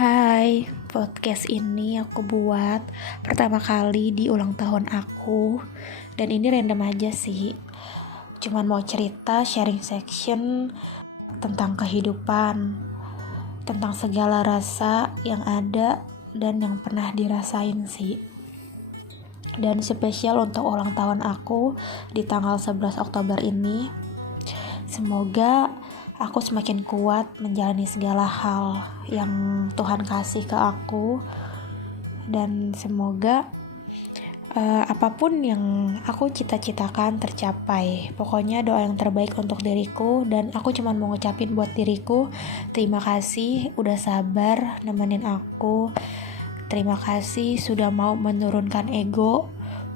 Hai, podcast ini aku buat pertama kali di ulang tahun aku. Dan ini random aja sih. Cuman mau cerita sharing section tentang kehidupan, tentang segala rasa yang ada dan yang pernah dirasain sih. Dan spesial untuk ulang tahun aku di tanggal 11 Oktober ini. Semoga aku semakin kuat menjalani segala hal yang Tuhan kasih ke aku, dan semoga apapun yang aku cita-citakan tercapai. Pokoknya doa yang terbaik untuk diriku, dan aku cuma mau ngucapin buat diriku, terima kasih udah sabar nemenin aku. Terima kasih sudah mau menurunkan ego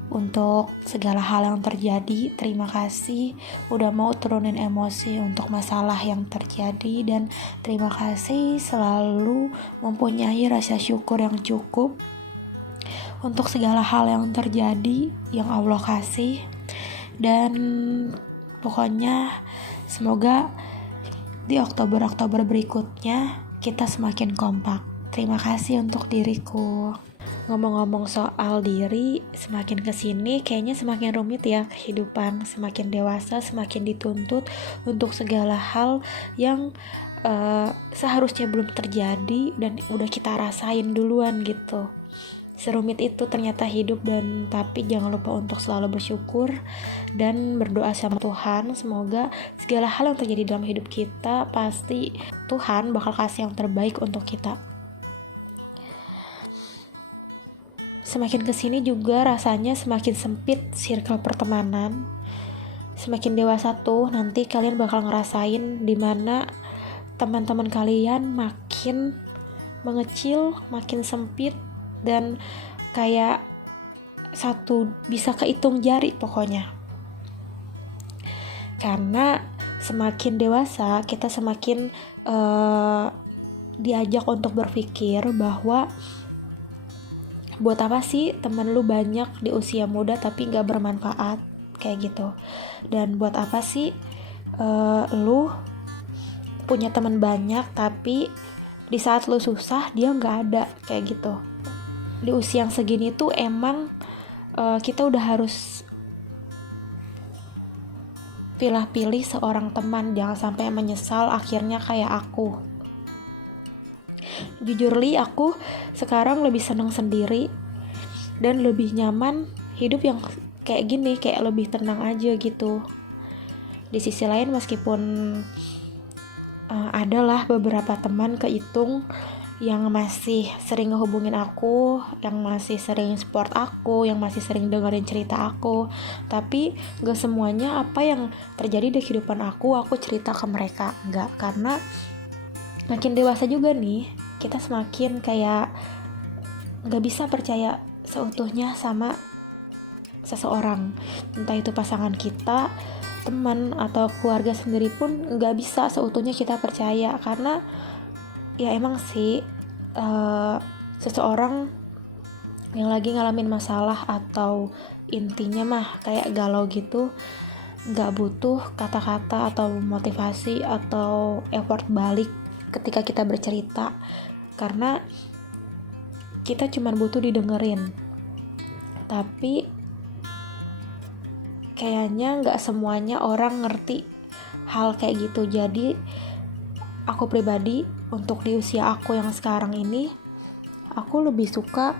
untuk segala hal yang terjadi. Terima kasih udah mau turunin emosi untuk masalah yang terjadi, dan terima kasih selalu mempunyai rasa syukur yang cukup untuk segala hal yang terjadi yang Allah kasih. Dan pokoknya semoga di Oktober berikutnya kita semakin kompak. Terima kasih untuk diriku. Ngomong-ngomong soal diri, semakin kesini kayaknya semakin rumit ya kehidupan. Semakin dewasa, semakin dituntut untuk segala hal yang seharusnya belum terjadi dan udah kita rasain duluan gitu. Serumit itu ternyata hidup, dan tapi jangan lupa untuk selalu bersyukur dan berdoa sama Tuhan. Semoga segala hal yang terjadi dalam hidup kita, pasti Tuhan bakal kasih yang terbaik untuk kita. Semakin kesini juga rasanya semakin sempit circle pertemanan. Semakin dewasa tuh nanti kalian bakal ngerasain dimana teman-teman kalian makin mengecil, makin sempit, dan kayak satu bisa kehitung jari pokoknya. Karena semakin dewasa kita semakin diajak untuk berpikir bahwa buat apa sih temen lu banyak di usia muda tapi gak bermanfaat kayak gitu. Dan buat apa sih lu punya teman banyak tapi di saat lu susah dia gak ada kayak gitu. Di usia yang segini tuh emang kita udah harus pilih-pilih seorang teman. Jangan sampai menyesal akhirnya kayak aku. Jujur aku sekarang lebih seneng sendiri dan lebih nyaman hidup yang kayak gini, kayak lebih tenang aja gitu. Di sisi lain meskipun adalah beberapa teman kehitung yang masih sering ngehubungin aku, yang masih sering support aku, yang masih sering dengerin cerita aku, tapi gak semuanya apa yang terjadi di kehidupan aku cerita ke mereka. Enggak, karena makin dewasa juga nih kita semakin kayak gak bisa percaya seutuhnya sama seseorang, entah itu pasangan kita, teman, atau keluarga sendiri pun gak bisa seutuhnya kita percaya. Karena ya emang sih seseorang yang lagi ngalamin masalah atau intinya mah kayak galau gitu gak butuh kata-kata atau motivasi atau effort balik ketika kita bercerita, karena kita cuma butuh didengerin. Tapi kayaknya gak semuanya orang ngerti hal kayak gitu. Jadi aku pribadi untuk di usia aku yang sekarang ini, aku lebih suka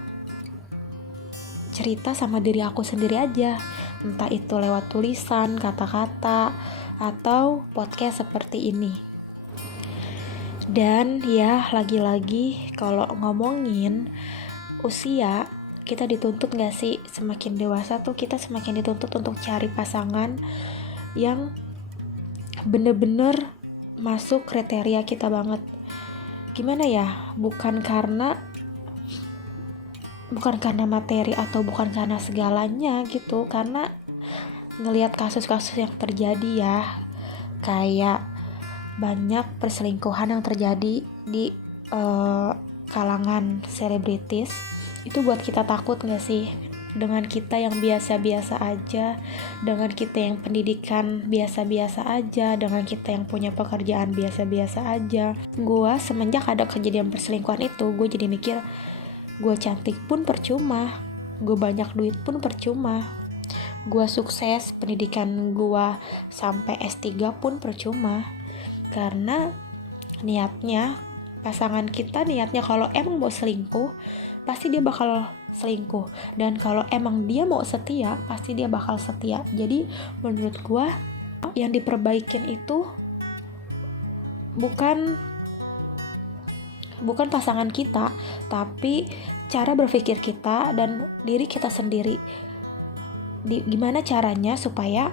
cerita sama diri aku sendiri aja, entah itu lewat tulisan, kata-kata, atau podcast seperti ini. Dan ya lagi-lagi kalau ngomongin usia, kita dituntut gak sih semakin dewasa tuh kita semakin dituntut untuk cari pasangan yang bener-bener masuk kriteria kita banget. Gimana ya, bukan karena materi atau bukan karena segalanya gitu, karena ngelihat kasus-kasus yang terjadi ya, kayak banyak perselingkuhan yang terjadi di kalangan selebritis. Itu buat kita takut gak sih? dengan kita yang biasa-biasa aja, dengan kita yang pendidikan biasa-biasa aja, dengan kita yang punya pekerjaan biasa-biasa aja. Gua semenjak ada kejadian perselingkuhan itu, gue jadi mikir, gue cantik pun percuma, gue banyak duit pun percuma, gue sukses, pendidikan gue sampai S3 pun percuma. Karena niatnya, pasangan kita niatnya kalau emang mau selingkuh, pasti dia bakal selingkuh. Dan kalau emang dia mau setia, pasti dia bakal setia. Jadi menurut gue, yang diperbaikin itu bukan pasangan kita, tapi cara berpikir kita dan diri kita sendiri. Gimana caranya supaya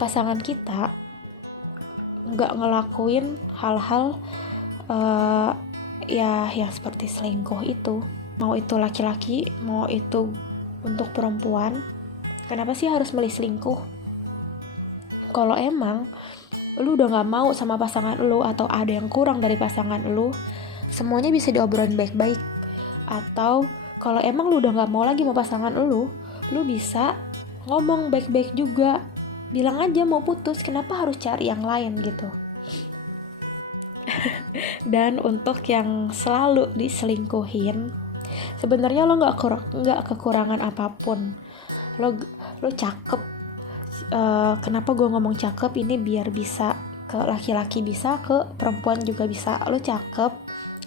pasangan kita nggak ngelakuin hal-hal yang seperti selingkuh itu. Mau itu laki-laki, mau itu untuk perempuan, kenapa sih harus milih selingkuh? Kalau emang lu udah gak mau sama pasangan lu, atau ada yang kurang dari pasangan lu, semuanya bisa diobrolin baik-baik. Atau kalau emang lu udah gak mau lagi sama pasangan lu bisa ngomong baik-baik juga, bilang aja mau putus, kenapa harus cari yang lain gitu. Dan untuk yang selalu diselingkuhin, sebenarnya lo nggak kekurangan apapun. Lo cakep. Kenapa gue ngomong cakep ini? Biar bisa ke laki-laki, bisa ke perempuan juga bisa. Lo cakep,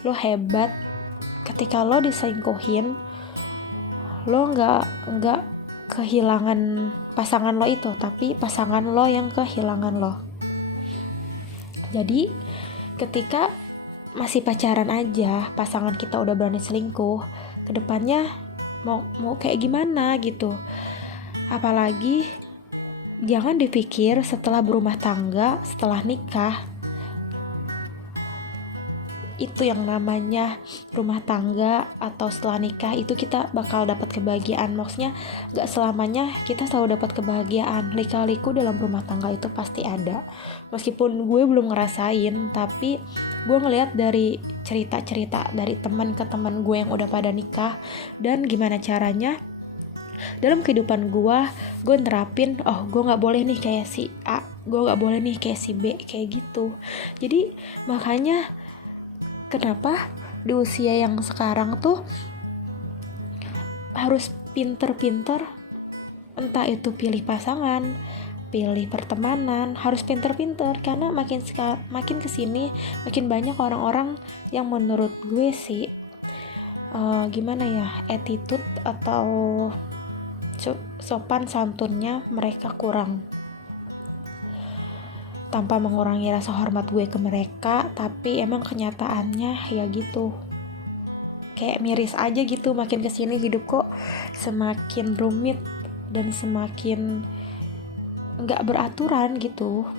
lo hebat. Ketika lo diselingkuhin, lo nggak kehilangan pasangan lo itu, tapi pasangan lo yang kehilangan lo. Jadi ketika masih pacaran aja, pasangan kita udah berani selingkuh, kedepannya mau kayak gimana gitu. Apalagi jangan dipikir setelah berumah tangga, setelah nikah, itu yang namanya rumah tangga, atau setelah nikah itu kita bakal dapat kebahagiaan. Maksudnya gak selamanya kita selalu dapat kebahagiaan. Lika-liku dalam rumah tangga itu pasti ada. Meskipun gue belum ngerasain, tapi gue ngeliat dari cerita-cerita dari teman ke teman gue yang udah pada nikah, dan gimana caranya dalam kehidupan gue nerapin, gue gak boleh nih kayak si A, gue gak boleh nih kayak si B, kayak gitu. Jadi makanya kenapa di usia yang sekarang tuh harus pinter-pinter, entah itu pilih pasangan, pilih pertemanan, harus pinter-pinter. Karena makin kesini makin banyak orang-orang yang menurut gue sih attitude atau sopan santunnya mereka kurang. Tanpa mengurangi rasa hormat gue ke mereka, tapi emang kenyataannya ya gitu. Kayak miris aja gitu, makin kesini hidup kok semakin rumit dan semakin gak beraturan gitu.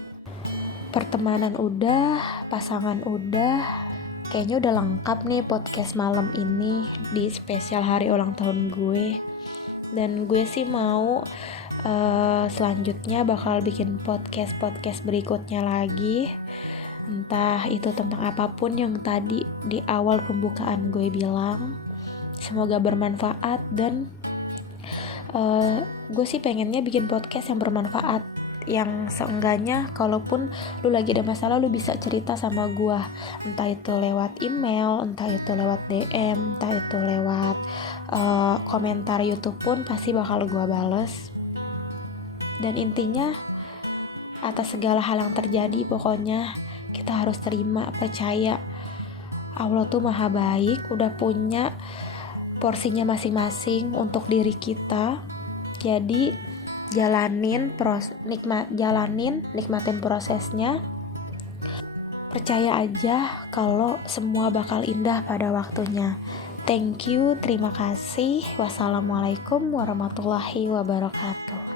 Pertemanan udah, pasangan udah, kayaknya udah lengkap nih podcast malam ini di spesial hari ulang tahun gue. Dan gue sih mau selanjutnya bakal bikin podcast berikutnya lagi, entah itu tentang apapun yang tadi di awal pembukaan gue bilang. Semoga bermanfaat, dan gue sih pengennya bikin podcast yang bermanfaat, yang seenggaknya kalaupun lu lagi ada masalah, lu bisa cerita sama gue, entah itu lewat email, entah itu lewat DM, entah itu lewat komentar YouTube pun pasti bakal gue bales. Dan intinya, atas segala hal yang terjadi, pokoknya kita harus terima, percaya Allah tuh maha baik, udah punya porsinya masing-masing untuk diri kita. Jadi nikmatin prosesnya. Percaya aja kalau semua bakal indah pada waktunya. Thank you, terima kasih. Wassalamualaikum warahmatullahi wabarakatuh.